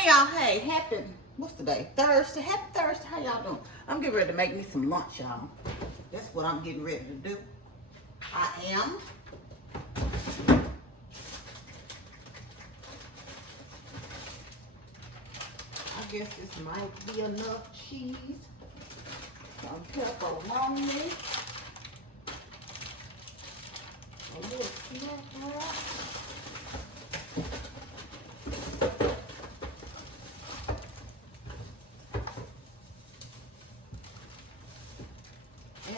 Hey y'all, hey, happy, what's today? Thursday, happy Thursday, how y'all doing? I'm getting ready to make me some lunch, y'all. That's what I'm getting ready to do. I am. I guess this might be enough cheese. Some pepperoni. A little snack wrap.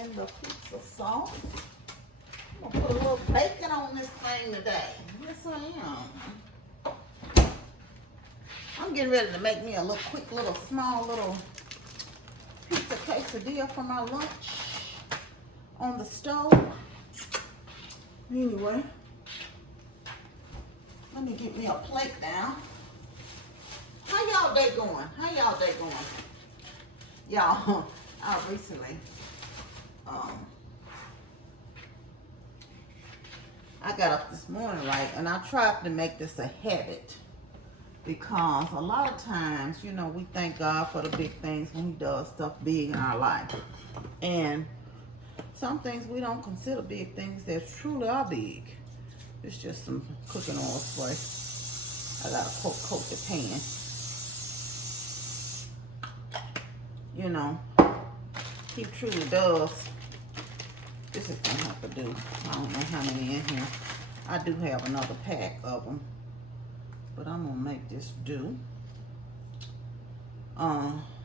And the pizza sauce. I'm gonna put a little bacon on this thing today. Yes, I am. I'm getting ready to make me a little quick, small pizza quesadilla for my lunch on the stove. Anyway, let me get me a plate now. How y'all day going? How y'all day going? Y'all, I recently, I got up this morning, right, and I tried to make this a habit because a lot of times, you know, we thank God for the big things when He does stuff big in our life. And some things we don't consider big things that truly are big. It's just some cooking oil spray. I gotta coat the pan. You know, He truly does. This is gonna have to do. I don't know how many in here. I do have another pack of them, but I'm gonna make this do.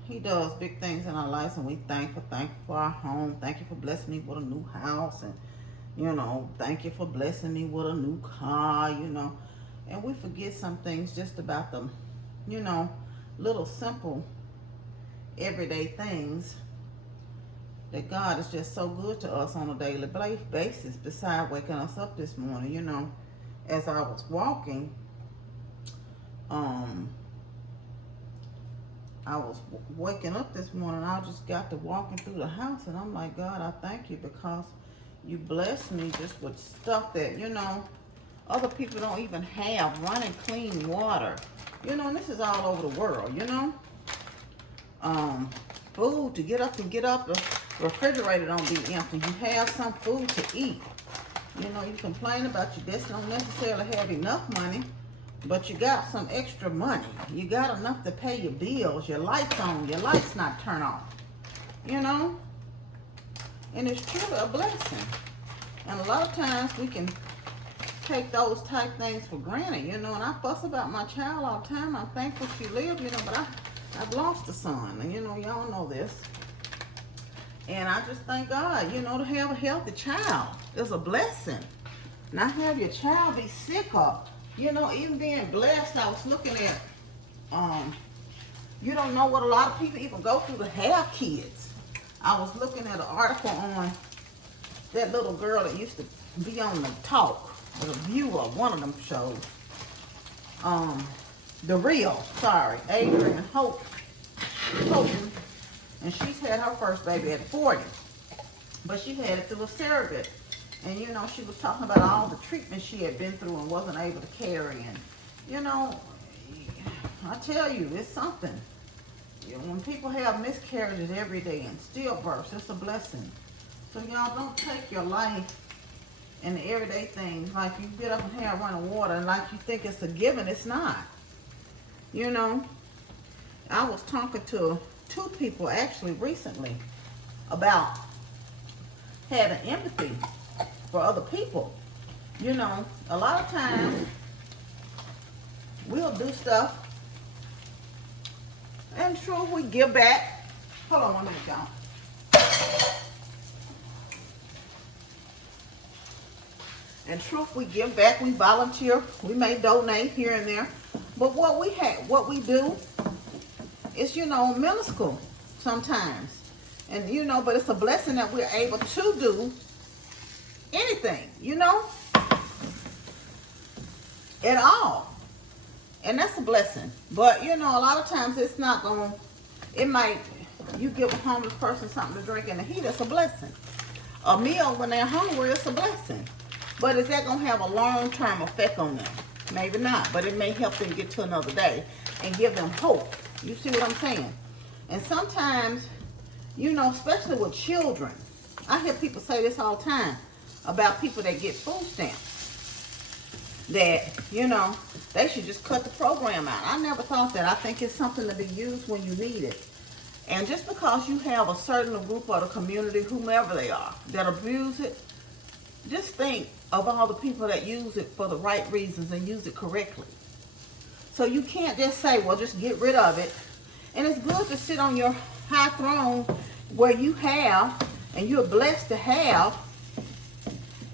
He does big things in our lives, and we thankful for our home. Thank you for blessing me with a new house, and you know, thank you for blessing me with a new car, you know. And we forget some things just about the, you know, little simple everyday things that God is just so good to us on a daily basis. Besides waking us up this morning, you know, as I was walking, I was waking up this morning. I just got to walking through the house, and I'm like, God, I thank you because you blessed me just with stuff that, you know, other people don't even have. Running clean water, you know, and this is all over the world, you know. Food to get up, the refrigerator don't be empty. You have some food to eat. You know, you complain about your desk, don't necessarily have enough money, but you got some extra money. You got enough to pay your bills, your lights on, your lights not turn off. You know? And it's truly a blessing. And a lot of times we can take those type things for granted, you know, and I fuss about my child all the time. I'm thankful she lived, you know, but I've lost a son, and you know, y'all know this. And I just thank God, you know, to have a healthy child is a blessing. Not have your child be sick or, you know, even being blessed. I was looking at, you don't know what a lot of people even go through to have kids. I was looking at an article on that little girl that used to be on the Talk, the View, or one of them shows. Adrian Houghton, and she's had her first baby at 40, but she had it through a surrogate. And you know, she was talking about all the treatment she had been through and wasn't able to carry. And you know, I tell you, it's something. You know, when people have miscarriages every day and stillbirths, it's a blessing. So y'all don't take your life and the everyday things like you get up and have running water and like you think it's a given. It's not. You know, I was talking to two people actually recently about having empathy for other people. You know, a lot of times we'll do stuff and sure we give back. Hold on 1 minute, y'all. And truth, we give back, we volunteer, we may donate here and there. But what we do is, you know, minuscule sometimes. And, you know, but it's a blessing that we're able to do anything, you know, at all. And that's a blessing. But, you know, a lot of times it's not going to, it might, you give a homeless person something to drink in the heat, it's a blessing. A meal when they're hungry, it's a blessing. But is that going to have a long-term effect on them? maybe not, but it may help them get to another day and give them hope. You see what I'm saying? And sometimes, you know, especially with children, I hear people say this all the time about people that get food stamps, that, you know, they should just cut the program out. I never thought that. I think it's something to be used when you need it. And just because you have a certain group of the community, whomever they are, that abuse it, just think of all the people that use it for the right reasons and use it correctly. So you can't just say, well, just get rid of it. And it's good to sit on your high throne where you have, and you're blessed to have,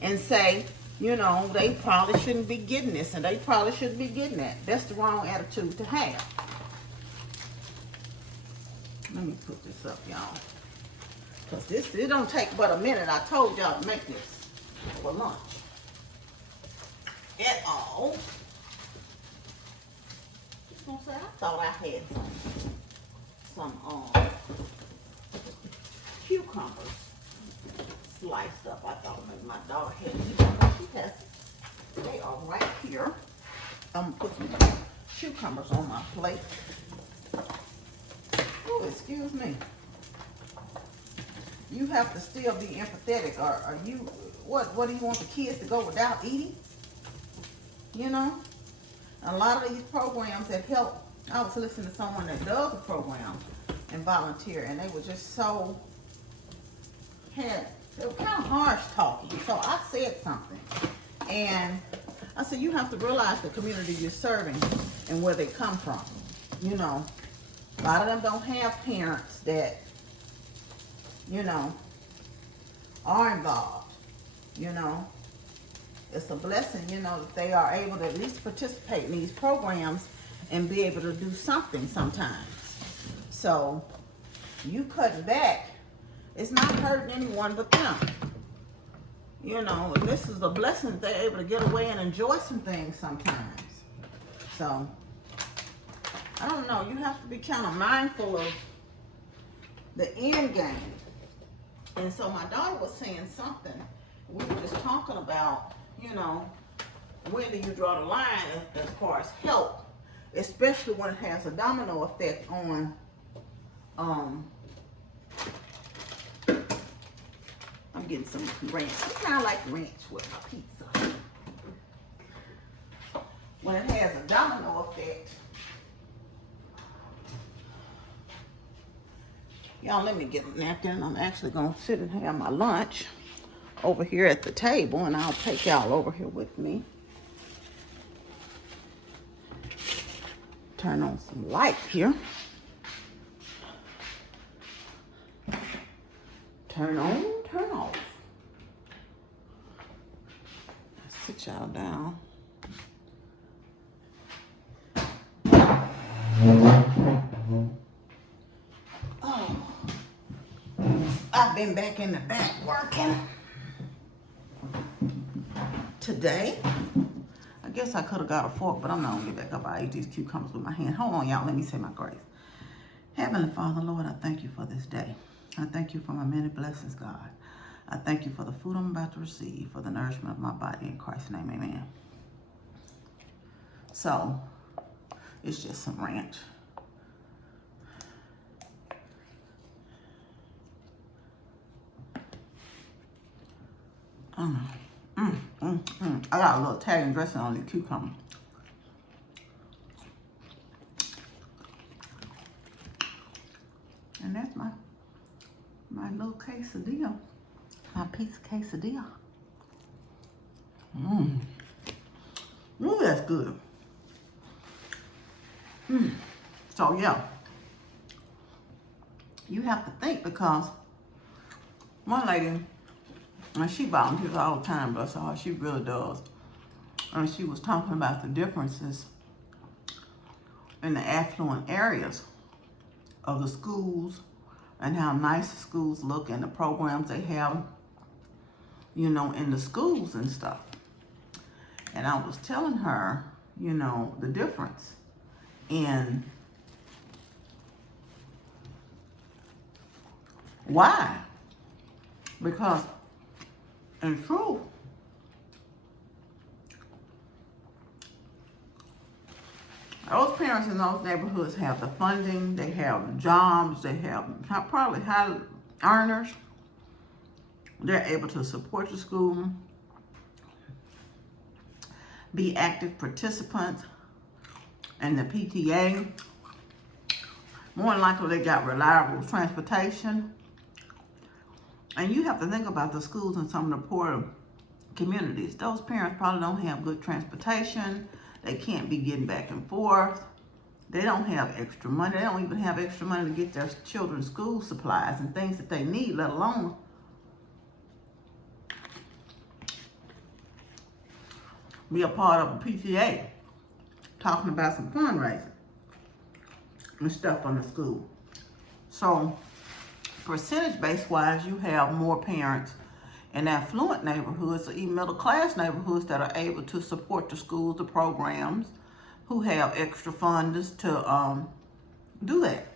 and say, you know, they probably shouldn't be getting this and they probably shouldn't be getting that. That's the wrong attitude to have. Let me put this up, y'all. Because it don't take but a minute. I told y'all to make this for lunch. At all. Just gonna say, I thought I had some cucumbers sliced up. I thought maybe my daughter had cucumbers. She has, they are right here. I'm gonna put some cucumbers on my plate. Oh, excuse me. You have to still be empathetic. Are you, what do you want the kids to go without eating? You know? A lot of these programs that help, I was listening to someone that does a program and volunteer, and they were just so, they were kind of harsh talking. So I said something. And I said, you have to realize the community you're serving and where they come from. You know? A lot of them don't have parents that, you know, are involved, you know. It's a blessing, you know, that they are able to at least participate in these programs and be able to do something sometimes. So, you cutting back, it's not hurting anyone but them. You know, and this is a blessing that they're able to get away and enjoy some things sometimes. So, I don't know, you have to be kind of mindful of the end game. And so my daughter was saying something. We were just talking about, you know, when do you draw the line as far as help, especially when it has a domino effect on, I'm getting some ranch. I kind of like ranch with my pizza. When it has a domino effect, y'all, let me get a napkin. I'm actually going to sit and have my lunch over here at the table, and I'll take y'all over here with me. Turn on some light here. Turn on, turn off. Sit y'all down. Oh, I've been back in the back working today. I guess I could have got a fork, but I'm not gonna get back up. I ate these cucumbers with my hand. Hold on, y'all. Let me say my grace. Heavenly Father, Lord, I thank you for this day. I thank you for my many blessings, God. I thank you for the food I'm about to receive, for the nourishment of my body. In Christ's name, amen. So, it's just some ranch. I got a little Italian dressing on the cucumber. And that's my little quesadilla. My piece of quesadilla. Ooh, that's good. So yeah, you have to think, because one lady, and she volunteers all the time, bless her heart, she really does. And she was talking about the differences in the affluent areas of the schools and how nice the schools look and the programs they have, you know, in the schools and stuff. And I was telling her, you know, the difference in why. Because in truth, Those parents in those neighborhoods have the funding, they have jobs, they have probably high earners. They're able to support the school, be active participants in the PTA. More than likely, they got reliable transportation. And you have to think about the schools in some of the poorer communities. Those parents probably don't have good transportation. They can't be getting back and forth. They don't have extra money. They don't even have extra money to get their children's school supplies and things that they need, let alone be a part of a PTA talking about some fundraising and stuff on the school. So percentage-based wise, you have more parents in affluent neighborhoods or even middle-class neighborhoods that are able to support the schools, the programs, who have extra funders to do that.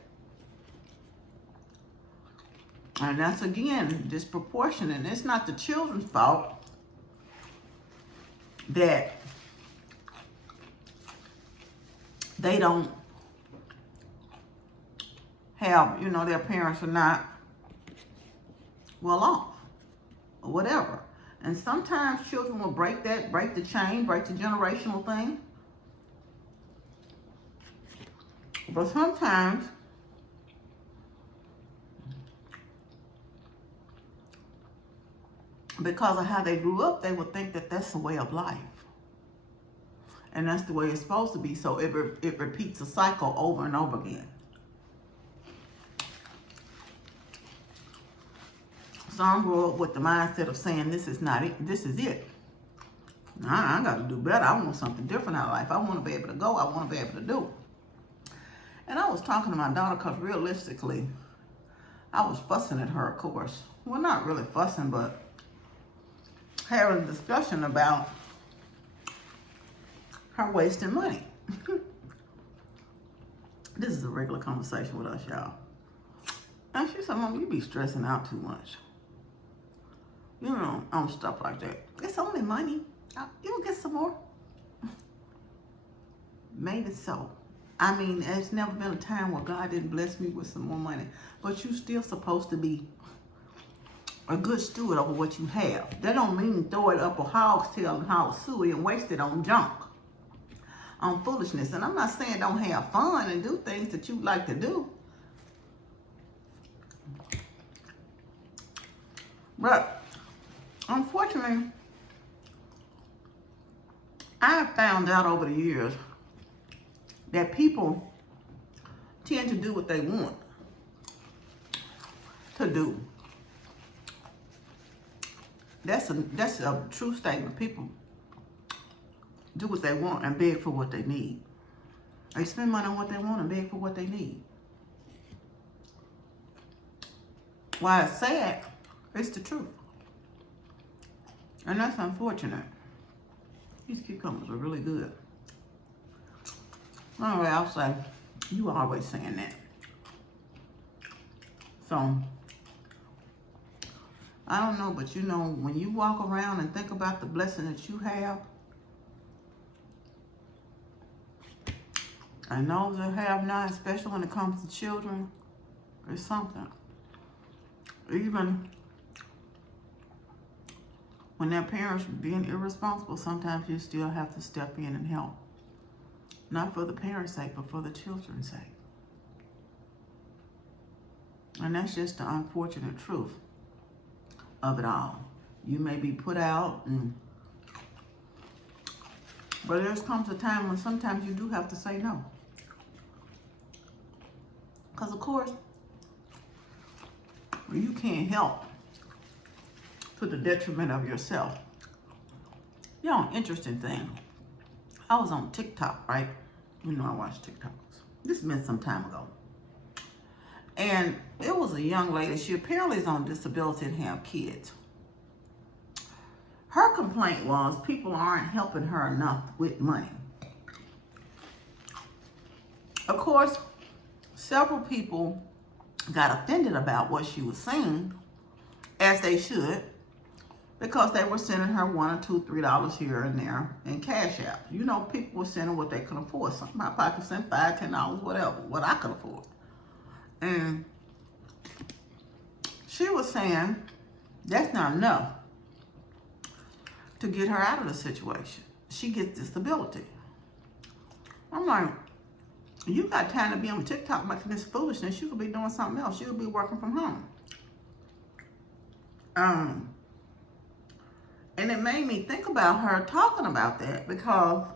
And that's, again, disproportionate. It's not the children's fault that they don't have, their parents are not well off or whatever. And sometimes children will break the chain, break the generational thing. But sometimes because of how they grew up, they would think that that's the way of life. And that's the way it's supposed to be. So it repeats a cycle over and over again. Some grow up with the mindset of saying, this is not it, this is it. I got to do better. I want something different out of life. I want to be able to go. I want to be able to do. And I was talking to my daughter because realistically, I was fussing at her, of course. Well, not really fussing, but having a discussion about her wasting money. This is a regular conversation with us, y'all. And she said, Mom, you be stressing out too much. On stuff like that. It's only money. You'll get some more. Maybe so. I mean, there's never been a time where God didn't bless me with some more money. But you're still supposed to be a good steward over what you have. That don't mean throw it up a hog's tail and hog suey and waste it on junk, on foolishness. And I'm not saying don't have fun and do things that you like to do. But unfortunately, I have found out over the years that people tend to do what they want to do. That's a true statement. People do what they want and beg for what they need. They spend money on what they want and beg for what they need. Why it's sad, it's the truth. And that's unfortunate. These cucumbers are really good. Anyway, I'll say, you always saying that. So, I don't know, but when you walk around and think about the blessing that you have, and those that have not, especially when it comes to children, it's something. Even when their parents are being irresponsible, sometimes you still have to step in and help. Not for the parents' sake, but for the children's sake. And that's just the unfortunate truth of it all. You may be put out, but there comes a time when sometimes you do have to say no. Because of course, you can't help to the detriment of yourself. Interesting thing. I was on TikTok, right? I watch TikToks. This has been some time ago. And it was a young lady. She apparently is on disability and have kids. Her complaint was people aren't helping her enough with money. Of course, several people got offended about what she was saying, as they should, because they were sending her $1 or $2, $3 here and there in cash app. You know, people were sending what they could afford. Somebody probably could send $5, $10, whatever, what I could afford. And she was saying that's not enough to get her out of the situation. She gets disability. I'm like, you got time to be on TikTok making this foolishness. You could be doing something else. You could be working from home. And it made me think about her talking about that, because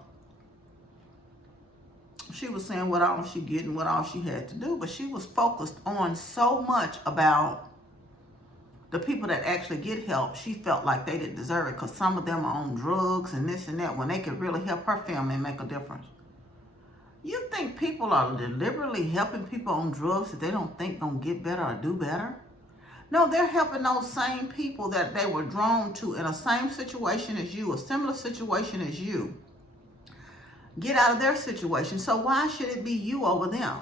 she was saying what all she did and what all she had to do, but she was focused on so much about the people that actually get help. She felt like they didn't deserve it because some of them are on drugs and this and that, when they could really help her family and make a difference. You think people are deliberately helping people on drugs that they don't think gonna get better or do better? No, they're helping those same people that they were drawn to in a same situation as you, a similar situation as you, get out of their situation. So why should it be you over them?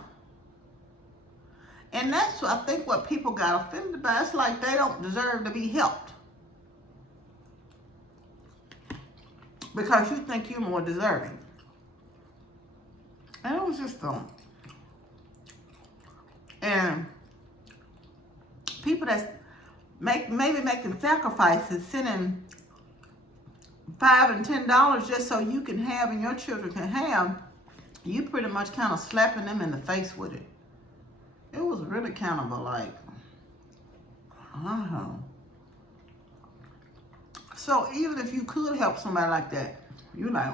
And that's, I think, what people got offended by. It's like they don't deserve to be helped because you think you're more deserving. And it was just and people that's maybe making sacrifices, sending $5 and $10 just so you can have and your children can have, you pretty much kind of slapping them in the face with it. It was really kind of a like, So even if you could help somebody like that, you're like,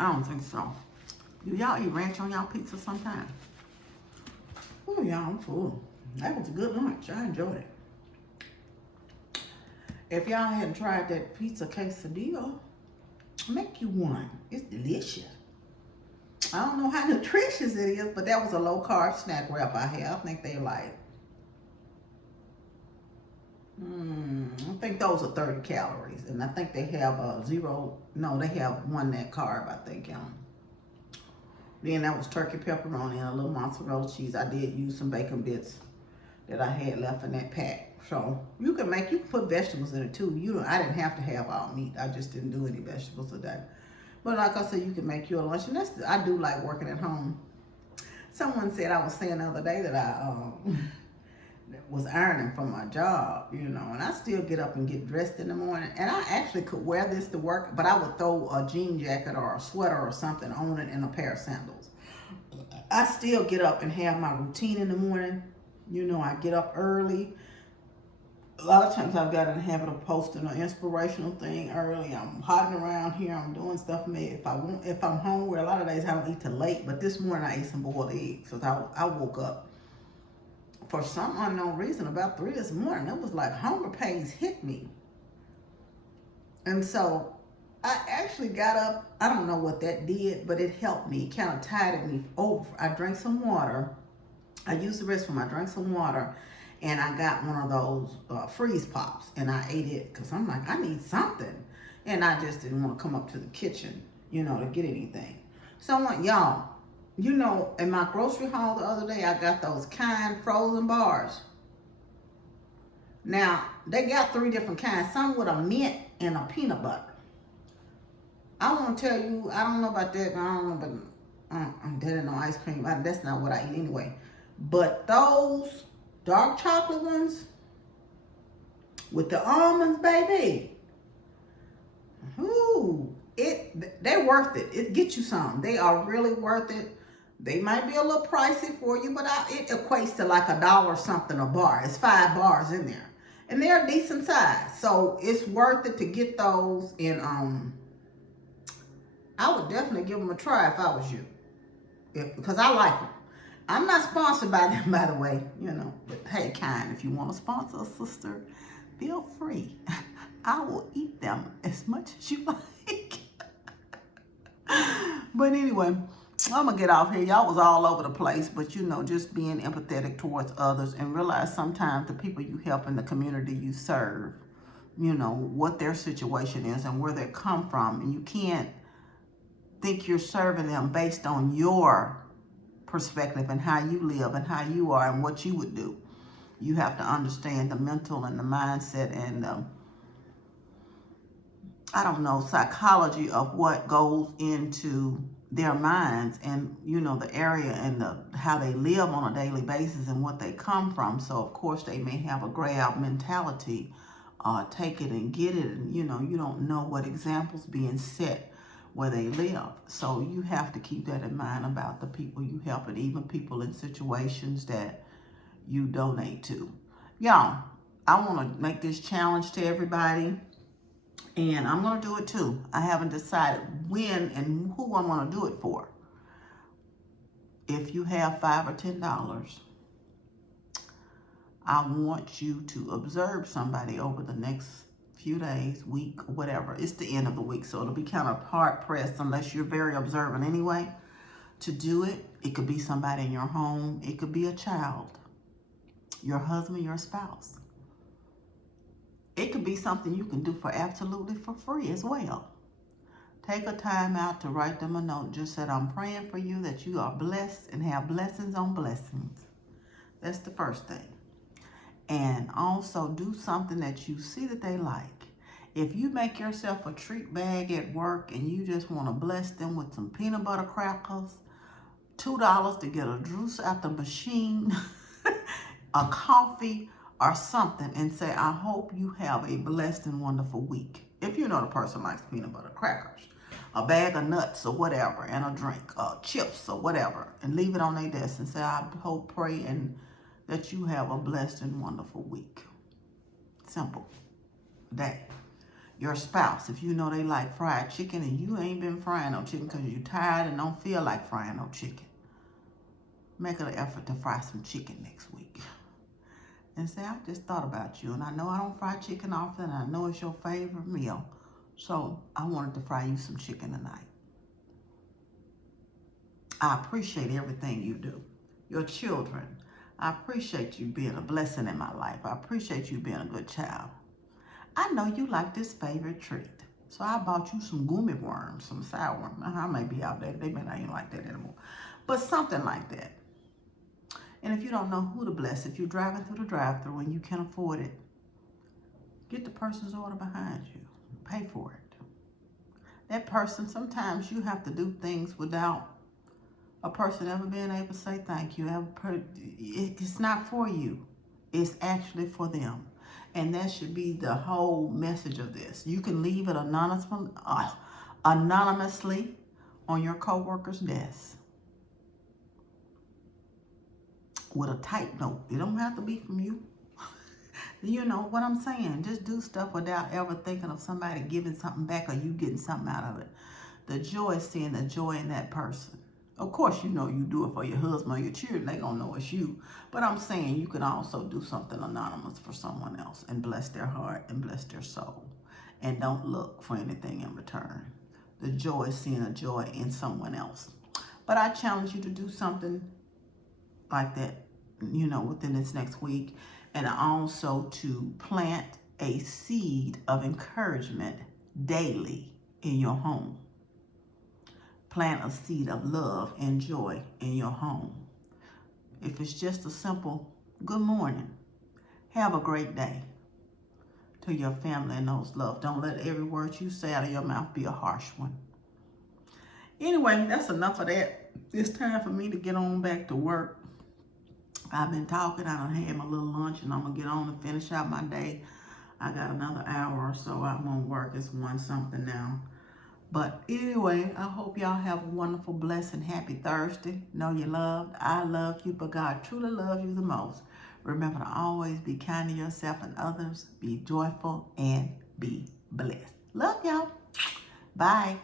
I don't think so. Do y'all eat ranch on y'all pizza sometime? Oh, y'all, I'm full. That was a good lunch. I enjoyed it. If y'all hadn't tried that pizza quesadilla, make you one. It's delicious. I don't know how nutritious it is, but that was a low-carb snack wrap I had. I think they like, I think those are 30 calories. And I think they have they have one net carb, I think. Then that was turkey pepperoni and a little mozzarella cheese. I did use some bacon bits that I had left in that pack. So you can put vegetables in it too. I didn't have to have all meat. I just didn't do any vegetables today. But like I said, you can make your lunch. And I do like working at home. Someone said, I was saying the other day that I was ironing for my job, and I still get up and get dressed in the morning. And I actually could wear this to work, but I would throw a jean jacket or a sweater or something on it and a pair of sandals. I still get up and have my routine in the morning. I get up early. A lot of times I've got in the habit of posting an inspirational thing early. I'm hiding around here. I'm doing stuff. If I'm hungry, a lot of days I don't eat till late. But this morning I ate some boiled eggs because I woke up for some unknown reason about 3 this morning. It was like hunger pains hit me. And so I actually got up. I don't know what that did, but it helped me. It kind of tided me over. I drank some water. I used the restroom. I drank some water. And I got one of those freeze pops, and I ate it because I'm like, I need something. And I just didn't want to come up to the kitchen, to get anything. So I went, y'all, in my grocery haul the other day, I got those kind frozen bars. Now, they got 3 different kinds, some with a mint and a peanut butter. I want to tell you, I don't know about that. I don't know about that and no ice cream. That's not what I eat anyway. But those dark chocolate ones with the almonds, baby. Ooh, they're worth it. It gets you some. They are really worth it. They might be a little pricey for you, but it equates to like $1 something a bar. It's 5 bars in there, and they're a decent size, so it's worth it to get those. And I would definitely give them a try if I was you, because I like them. I'm not sponsored by them, by the way, but hey, kind, if you want to sponsor a sister, feel free. I will eat them as much as you like. But anyway, I'm going to get off here. Y'all was all over the place, but just being empathetic towards others and realize sometimes the people you help in the community you serve, what their situation is and where they come from. And you can't think you're serving them based on your perspective and how you live and how you are and what you would do. You have to understand the mental and the mindset and I don't know, psychology of what goes into their minds and, you know, the area and how they live on a daily basis and what they come from. So, of course, they may have a grab mentality, take it and get it. And, you know, you don't know what examples being set where they live. So you have to keep that in mind about the people you help and even people in situations that you donate to. Y'all, I want to make this challenge to everybody. And I'm going to do it too. I haven't decided when and who I'm going to do it for. If you have $5 or $10, I want you to observe somebody over the next few days, week, whatever. It's the end of the week, so it'll be kind of hard pressed unless you're very observant anyway to do it. It could be somebody in your home. It could be a child, your husband, your spouse. It could be something you can do for absolutely for free as well. Take a time out to write them a note. Just said, I'm praying for you that you are blessed and have blessings on blessings. That's the first thing. And also do something that you see that they like. If you make yourself a treat bag at work and you just want to bless them with some peanut butter crackers, $2 to get a juice out the machine, a coffee, or something, and say, I hope you have a blessed and wonderful week. If you know the person likes peanut butter crackers, a bag of nuts or whatever, and a drink, chips or whatever, and leave it on their desk and say, I hope, pray, and that you have a blessed and wonderful week. Simple. Day. Your spouse, if you know they like fried chicken and you ain't been frying no chicken because you're tired and don't feel like frying no chicken, make an effort to fry some chicken next week. And say, I just thought about you, and I know I don't fry chicken often, and I know it's your favorite meal, so I wanted to fry you some chicken tonight. I appreciate everything you do. Your children, I appreciate you being a blessing in my life. I appreciate you being a good child. I know you like this favorite treat, so I bought you some gummy worms, some sour worms. I may be out there. They may not even like that anymore, but something like that. And if you don't know who to bless, if you're driving through the drive-thru and you can afford it, get the person's order behind you. Pay for it. That person, sometimes you have to do things without a person ever being able to say thank you. It's not for you. It's actually for them. And that should be the whole message of this. You can leave it anonymously on your coworker's desk with a type note. It don't have to be from you. You know what I'm saying? Just do stuff without ever thinking of somebody giving something back or you getting something out of it. The joy is seeing the joy in that person. Of course, you know you do it for your husband or your children. They gonna know it's you. But I'm saying you can also do something anonymous for someone else and bless their heart and bless their soul. And don't look for anything in return. The joy is seeing a joy in someone else. But I challenge you to do something like that, you know, within this next week. And also to plant a seed of encouragement daily in your home. Plant a seed of love and joy in your home. If it's just a simple good morning, have a great day to your family and those loved. Don't let every word you say out of your mouth be a harsh one. Anyway, that's enough of that. It's time for me to get on back to work. I've been talking. I done had my little lunch, and I'm going to get on and finish out my day. I got another hour or so I'm on work. It's 1 something now. But anyway, I hope y'all have a wonderful, blessed, and happy Thursday. Know you're loved. I love you, but God truly loves you the most. Remember to always be kind to yourself and others. Be joyful and be blessed. Love y'all. Bye.